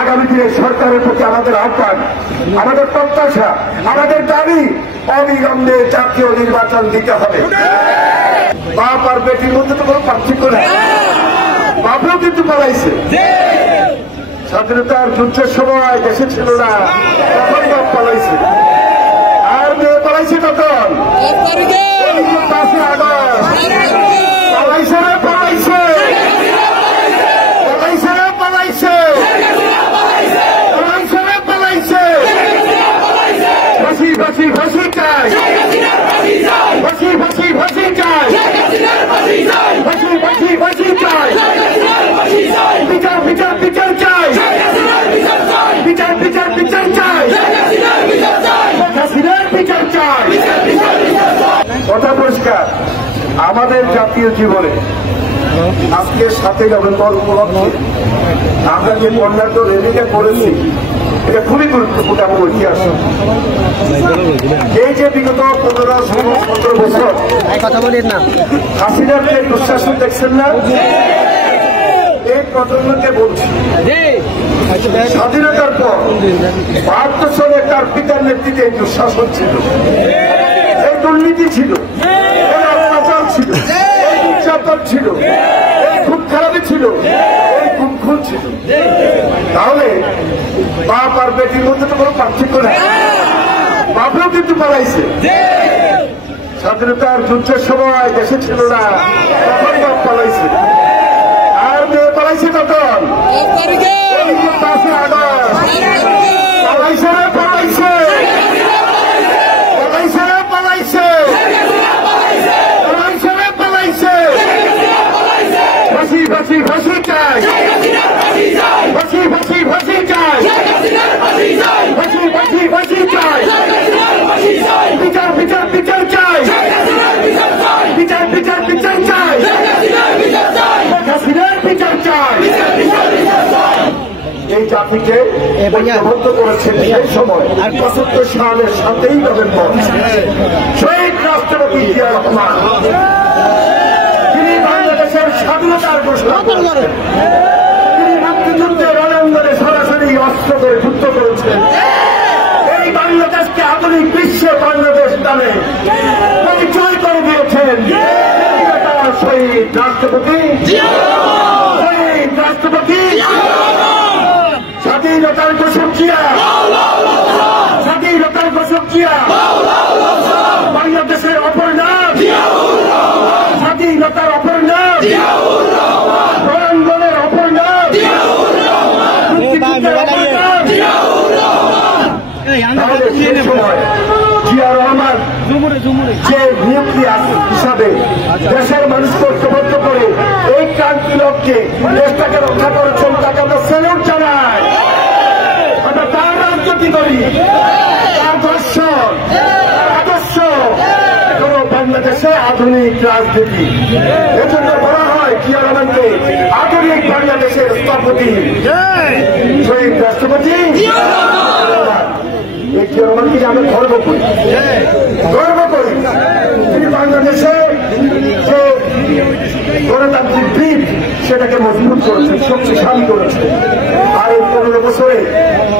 আগামী দিনে সরকারের প্রতি আমাদের আহ্বান, আমাদের প্রত্যাশা, আমাদের দাবি অবিলম্বে জাতীয় নির্বাচন দিতে হবে। বাপ আর বেটির মধ্যে তো কোনো পার্থক্য নেই। বাপও কিন্তু পালাইছে। স্বাধীনতার যুদ্ধের সময় দেশে ছিল না, তখন বাপ পালাইছে। আর মেয়ে পালাইছে তখন 5 আগস্ট পালাইছে রে পালাইছে পালাইছে রে পালাইছে পালাইছে রে পালাইছে। ফাঁসি ফাঁসি ফাঁসি চাই, ফাঁসি ফাঁসি ফাঁসি চাই, ফাঁসি ফাঁসি ফাঁসি চাই, বিচার বিচার বিচার চাই, বিচার বিচার বিচার চাই, হাসিনার বিচার চাই। কথা পরিষ্কার, আমাদের জাতীয় জীবনে আজকে 7 নভেম্বর উপলক্ষে আমরা যে বর্ণাঢ্য র্যালিটা করেছি, এটা খুবই গুরুত্বপূর্ণ এবং ঐতিহাসিক। এই যে বিগত 15-17 বছর হাসিনার যে দুঃশাসন দেখছেন না, এই প্রজন্মকে বলছি, স্বাধীনতার পর 72 সালে তার পিতার নেতৃত্বে এই দুঃশাসন ছিল, এই দুর্নীতি ছিল, এই অত্যাচার ছিল, এই নির্যাতন ছিল, এই খুব খারাপই ছিল, এই খুব খুন ছিল। তাহলে বাপ আর বেটির মধ্যে তো কোনো পার্থক্য নেই। বাপও কিন্তু পালাইছে। স্বাধীনতার যুদ্ধের সময় দেশে ছিল না, তখন বাপ পালাইছে। আর মেয়ে পালাইছে তখন 5 আগস্ট পালাইছে রে পালাইছে পালাইছে রে পালাইছে পালাইছে রে পালাইছে। ফাঁসি ফাঁসি ফাঁসি চাই, ফাঁসি ফাঁসি ফাঁসি চাই, ফাঁসি ফাঁসি ফাঁসি চাই, বিচার বিচার বিচার চাই, বিচার বিচার বিচার চাই, হাসিনার বিচার চাই। এই জাতিকে ঐক্যবদ্ধ করেছেন সেই সময় 75 সালের 7 নভেম্বর শহীদ রাষ্ট্রপতি জিয়া রহমান। তিনি বাংলাদেশের স্বাধীনতার ঘোষণা করেছেন। তিনি মুক্তিযুদ্ধের রণাঙ্গনে সরাসরি অস্ত্র করে যুদ্ধ করেছেন। এই বাংলাদেশকে আধুনিক বিশ্ব বাংলাদেশ নামে পরিচয় করে দিয়েছেন শহীদ রাষ্ট্রপতি, শহীদ রাষ্ট্রপতি। স্বাধীনতার ঘোষক জিয়া, স্বাধীনতার ঘোষক জিয়া, বাংলাদেশের অপর নাম, স্বাধীনতার অপর নাম, রণাঙ্গনের অপর নাম, মুক্তিযুদ্ধের অপর নাম। তাহলে সেই সময় জিয়া রহমান যে নিউক্লিয়াস হিসাবে দেশের মানুষকে ঐক্যবদ্ধ করে এই ক্রান্তি লক্ষ্যে দেশটাকে রক্ষা করেছেন, তাকে আমরা স্যালুট জানাই। আমরা তার রাজনীতি করি, তার দর্শন, আদর্শ এখনো বাংলাদেশে আধুনিক রাজনীতি। এজন্য বলা হয় জিয়া রহমানকে আধুনিক বাংলাদেশের স্থপতি, শহীদ রাষ্ট্রপতি। এই জিয়া রহমানকে আমরা গর্ব করি, গর্ব করি। তিনি বাংলাদেশে যে গণতান্ত্রিক ভিত সেটাকে মজবুত করেছেন, শক্তিশালী করেছেন। আর এই 15 বছরে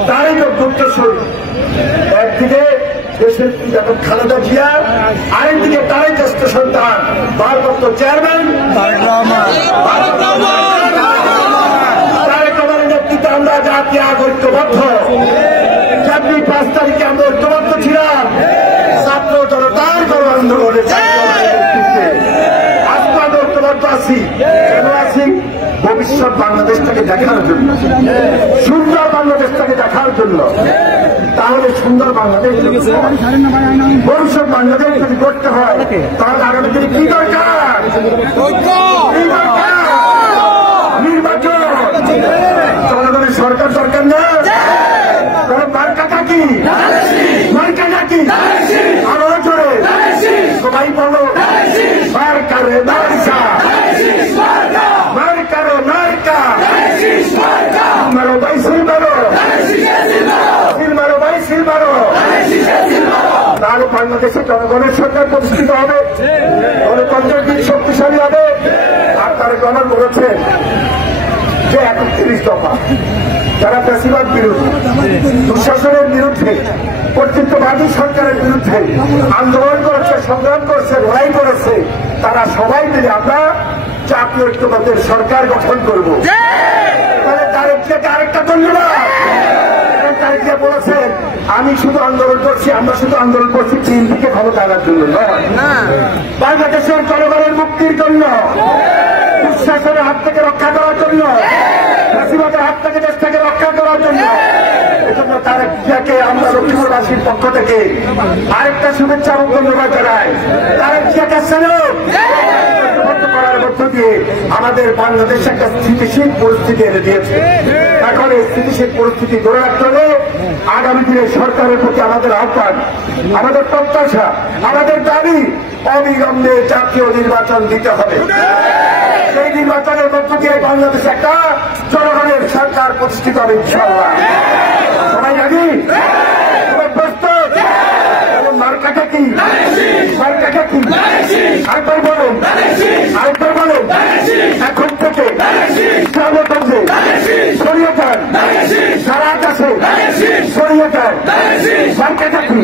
তারই তো গুপ্তশ্বরী, একদিকে দেশের বেগম খালেদা জিয়া, আরেকদিকে তারই জ্যেষ্ঠ সন্তান ভারপ্রাপ্ত চেয়ারম্যান তারেক রহমানের নেতৃত্বে আমরা জাতীয় ঐক্যবদ্ধ। যেমনি 5 তারিখে আমরা ঐক্যবদ্ধ ছিলাম ছাত্র জনতার গণ আন্দোলনে, আজকে আমরা ঐক্যবদ্ধ আছি। কেন আছি? ভবিষ্যৎ বাংলাদেশটাকে দেখার জন্য, সুন্দর বাংলাদেশটাকে দেখার জন্য। তাহলে সুন্দর বাংলাদেশ, ভবিষ্যৎ বাংলাদেশ যদি করতে হয়, তাহলে আগামী দিনে কি দরকার? নির্বাচন। জনগণের সরকার দরকার না, মার্কা কাকি, মার্কা কাকি, আরো জোরে সবাই বলো মার্কা রে মার্কা, মার্কা রে মার্কা, মারো ভাই সিল মারো, সিল মারো ভাই সিল মারো। তাহলে বাংলাদেশে জনগণের সরকার প্রতিষ্ঠিত হবে, গণতন্ত্রের দিক শক্তিশালী হবে। আর তারেক রহমান বলেছেন যে 31 দফা যারা ফ্যাসিবাদ বিরোধী, দুঃশাসনের বিরুদ্ধে, কর্তৃত্ববাদী সরকারের বিরুদ্ধে আন্দোলন করেছে, সংগ্রাম করেছে, লড়াই করেছে, তারা সবাই মিলে আমরা জাতীয় ঐক্যমত্যের সরকার গঠন করব। তাহলে তারেক জিয়াকে আরেকটা ধন্যবাদ। তারেক জিয়া বলেছেন, আমি শুধু আন্দোলন করছি, আমরা শুধু আন্দোলন করছি বিএনপিকে ক্ষমতা আনার জন্য নয়, বাংলাদেশের জনগণের মুক্তির জন্য, দুঃশাসনের হাত থেকে রক্ষা করার জন্য, ফ্যাসিবাদের হাত থেকে দেশটাকে রক্ষা করার জন্য। এজন্য তারেক জিয়াকে আমরা লক্ষ্মীপুরবাসীর পক্ষ থেকে আরেকটা শুভেচ্ছা এবং ধন্যবাদ জানাই। তারেক জিয়াকে স্যালুট করার মধ্য দিয়ে আমাদের বাংলাদেশ একটা স্থিতিশীল পরিস্থিতি এনে দিয়েছে। এখন এই স্থিতিশীল পরিস্থিতি ধরে রাখতে হলে আগামী দিনে সরকারের প্রতি আমাদের আহ্বান, আমাদের প্রত্যাশা, আমাদের দাবি, অবিলম্বে জাতীয় নির্বাচন দিতে হবে। সেই নির্বাচনের মধ্য দিয়ে বাংলাদেশে একটা জনগণের সরকার প্রতিষ্ঠিত হবে ইনশাআল্লাহ। সবাই রাজি? সবাই প্রস্তুত? মার্কাটা কি? মার্কাটা কি? আরেকবার বলুন, আরেকবার বলুন। এখন থেকে গ্রামগঞ্জে সরিয়ে যান, সারা আকাশে সরিয়ে যান। মার্কাটা কি?